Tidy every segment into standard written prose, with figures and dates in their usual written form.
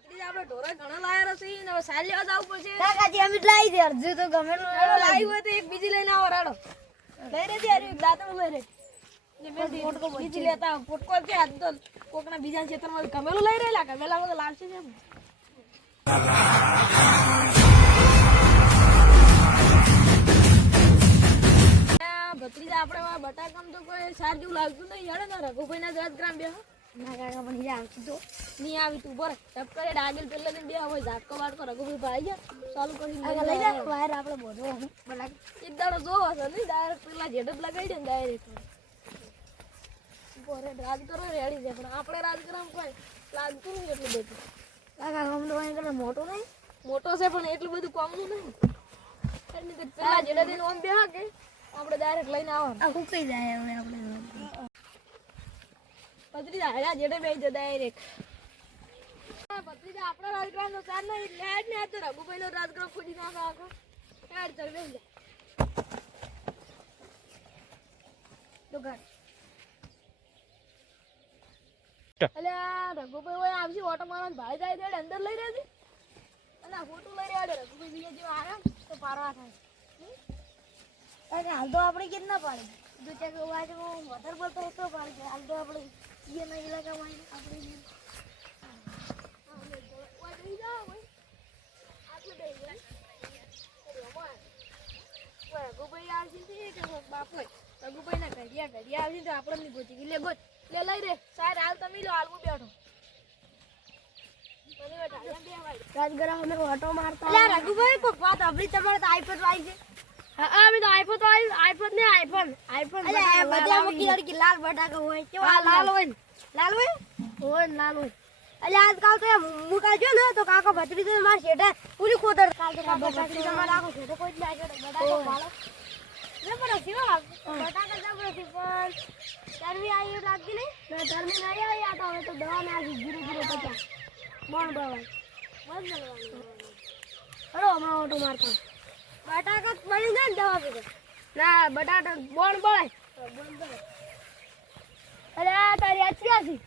ભત્રીજા આપણે ઢોરા ઘણા લાયા છે ને હવે સાલ લેવા જાવ પડશે કાકાજી અમે લાવી દે અરજુ તો ગમે નો લાવી હોય તો એક બીજી લઈને આવો રાડો લઈ રે યાર એક દાતણ લઈ રે ને મેં પોટકો બીજી લેતા પોટકો કે આ તો કોકના બીજા ખેતરમાં કમેલું લઈ રેલા કમેલામાં તો લાવશે છે ભત્રીજા આપણે બટાકામ તો કોઈ સાર જેવું લાગતું નહીં યાર ના રઘુભાઈ ના 10 ગ્રામ બે ના કાકા પણ જા આવતું તો નહીં આવી તું બર ટપ કરે ડાગલ પેલા ને બે હોય ઝાટકો વાટકો રઘુભાઈ ભાઈ જા ચાલુ કરી આગળ લઈ જા વાયર આપણે બોધો બલાક એક દાડો જોવો હશે નહીં ડાયરેક્ટ પેલા જેડપ લગાડી દે ને ડાયરેક્ટ બોરે રાજ કરો રેડી છે પણ આપણે રાજ કરવા કોઈ લાગતું નહીં એટલું બધું કાકા હમ તો અહીં કરે મોટો નહીં મોટો છે પણ એટલું બધું કોમનું નહીં એટલે કે પેલા જેડા દિન ઓમ બેહા કે આપણે ડાયરેક્ટ લઈને આવવાનું આ હુકાઈ જાય હવે આપણે ભત્રીજા હેડા જેડે બેહી જતા ડાયરેક્ટ ભત્રીજા આપણા રાજગ્રામ નો સાર નહીં લેટ ને આ તો રઘુભાઈ નો રાજગ્રામ ખોડી નાખા આખો હેડ ચલ બેહી લે દુકાન અલ્યા રઘુભાઈ ઓય આવશે ઓટો મારવા ભાઈ જાય દેડ અંદર લઈ રહેજે અને આ ફોટો લઈ રહ્યા રઘુભાઈ બીજા જેવા આરામ તો પારવા થાય અરે હાલ તો આપણે કેટલા પાડે જો ચેક વાજ વધારે પડતો તો પાડે હાલ તો આપણે ઈના ઇલાકામાં આપણે ઓય લઈ જાવ ઓય આટલે બેહી જાય ઓય રઘુભાઈ આવશે કે બાપ હોય રઘુભાઈ ના ઘડિયા આવશે તો આપણે ની ગોતી લે ગોત લે લઈ રે સાહેબ હાલ તમે લો હાલ હું બેઠો રાજગરા અમે ઓટો મારતા અલ્યા રઘુભાઈ કોક વાત આપણી તમારે તો આઈફોન આવી છે હા અમે તો આઈફોન ને આઈફોન અલ્યા બધા મુકી કે લાલ બટાકા હોય કેવા લાલ હોય ને લાલ હોય લાલ હોય અલ્યા આજકાલ તો મુકા જો ને તો કાકા ભત્રીજો માર શેઠા પૂરી ખોદર કાલ તો કાકા ભત્રીજો માર આખો શેઠો કોઈ જ ના શેઠો બટાકા પાલો ને પર શિવા બટાકા જબરો થી પણ તરવી આવી લાગતી નહીં ના તરવી નહીં આવી આ તો હવે તો દવા નાખી 0.50 બોણ બવાય મત મળવાનું હરો હમણાં ઓટો મારતા બટાકા બળી જાય ને દવા પીધો ના બટાટા બોણ બળે અરે આ તારી અચરાસી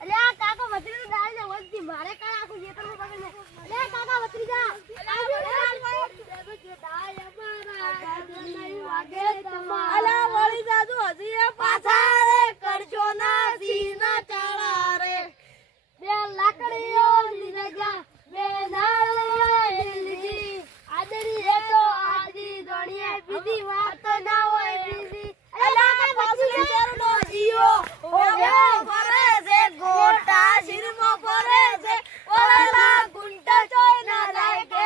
અલે આ કાકા ભત્રીજો ડાળ ને વળતી મારે કાળ આખું જેતરમાં પકડને અલે કાકા ભત્રીજા અલા વળી જાજુ હજી પાછા રે કરજો ના સીના ચાળા રે બે લાકડીઓ લીધા બે નાળીઓ લીધી આદરી એ તો આજી દોણીએ બીજી વાત ના હોય બીજી અલા પાછું ચારનો જીઓ ઓહો ફરે છે ગોટા શિરમો ફરે છે ઓલા ગુંટા ચોય ના જાય કે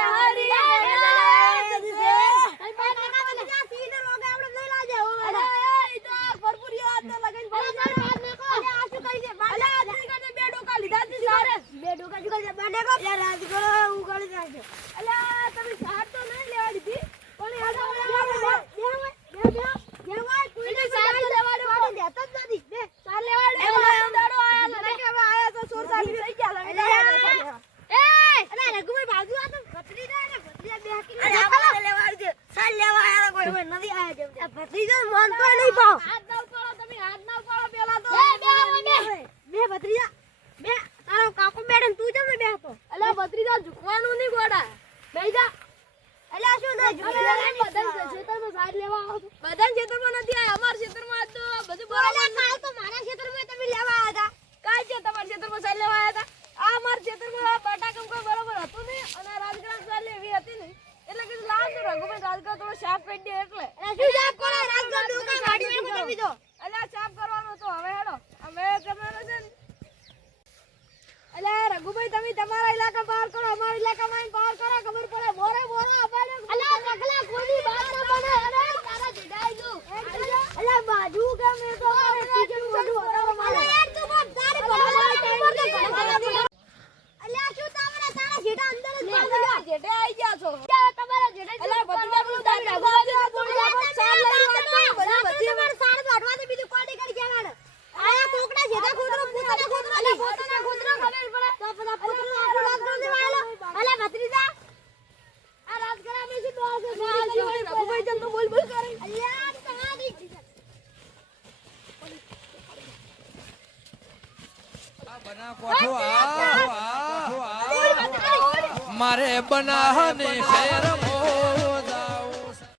ભત્રીજા ઝુકવાનું નહીં ગોડા બેહી જા અલ્યા શું ના બધાન ખેતરમાં નથી આયા અમાર ખેતરમાં આજ તો બધું બોલા કાલ તો મારા ખેતરમાં તમે લેવા આવ્યા કાલ છે તમારા ખેતરમાં સાલ લેવા આયા હતા આ અમાર ખેતરમાં બટાકમ કોઈ બરોબર હતું નહીં અને રાજગ્રામ સાલ લેવી હતી નહીં એટલે કે લાવ તો રઘુભાઈ રાજગ્રામ થોડો સાફ કરી દે એટલે શું સાફ કરો રાજગર દુકાન વાડી મેં તમે તો અલ્યા સાફ કરવાનો તો હવે હેડો અમે કરવાનો છે ને અલ્યા રઘુભાઈ તમે તમારા ઇલાકા પાર કરો અમારા ઇલાકામાં પાર કરો ખબર પડે બોરે અપાડે અલ્યા સકલા કોની વાત ના બને અરે તારા જીડાઈ દઉં અલ્યા બાજુ કે મે તો ટીચર મોઢું અલ્યા યાર તું બોલ તારે અલ્યા શું તારા જેડા અંદર જ જેડા જેડે આવી ગયા છો તમારા જેડા અલ્યા ભત્રીજા પેલું તારે રઘુભાઈ બોલવા સાલ લઈ બધી તમારે સાડ વાટવા તો બીજું કોડી કરી કેવાને આયા કોકડા જેડા ખોદરો પૂતના ખોદરો અલ્યા પોતાના ખોદરો ખબર પડે તો બધા પોતાનો આખો રાજગર દેવાયલો અલ્યા ભત્રીજા આ રાજગરા મે શું દોસ રઘુભાઈ જન તો બોલ કરે અલ્યા તારી બના કોઠો આ મારે બનાહને શેર